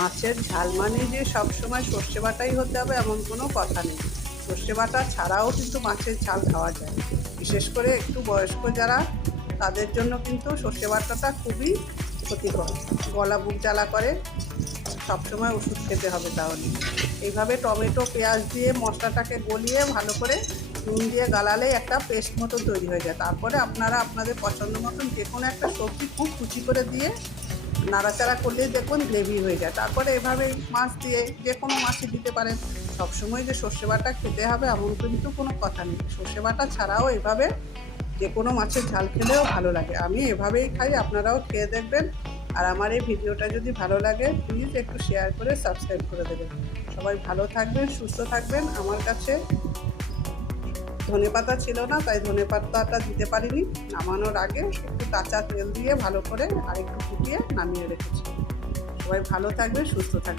মাছের ঝাল মানে যে সবসময় সর্ষে বাটাই হতে হবে এমন কোনো কথা নেই। সর্ষে বাটা ছাড়াও কিন্তু মাছের ঝাল খাওয়া যায়। বিশেষ করে একটু বয়স্ক যারা, তাদের জন্য কিন্তু সর্ষে বাটাটা খুবই ক্ষতিকর। গলা বুক জ্বালা করে, সবসময় ওষুধ খেতে হবে তাহলে। এইভাবে টমেটো পেঁয়াজ দিয়ে মশলাটাকে গলিয়ে ভালো করে নুন দিয়ে গালালে একটা পেস্ট মতো তৈরি হয়ে যায়। তারপরে আপনারা আপনাদের পছন্দ মতন যে কোনো একটা সবজি খুব কুচি করে দিয়ে নাড়াচাড়া করলেই দেখবেন গ্রেভি হয়ে যায়। তারপরে এভাবে মাছ দিয়ে যে কোনো মাছই দিতে পারেন। সবসময় যে সর্ষে বাটা খেতে হবে এমন কিন্তু কোনো কথা নেই। সর্ষে বাটা ছাড়াও এভাবে যে কোনো মাছের ঝাল খেলেও ভালো লাগে। আমি এভাবেই খাই, আপনারাও খেয়ে দেখবেন। আর আমার এই ভিডিওটা যদি ভালো লাগে প্লিজ একটু শেয়ার করে সাবস্ক্রাইব করে দেবেন। সবাই ভালো থাকবেন, সুস্থ থাকবেন। আমার কাছে ধনেপাতা ছিল না, তাই ধনেপাতাটা দিতে পারিনি। নামানোর আগে একটু কাঁচা তেল দিয়ে ভালো করে আর একটু ফুটিয়ে নামিয়ে রেখেছি। সবাই ভালো থাকবেন, সুস্থ থাকবেন।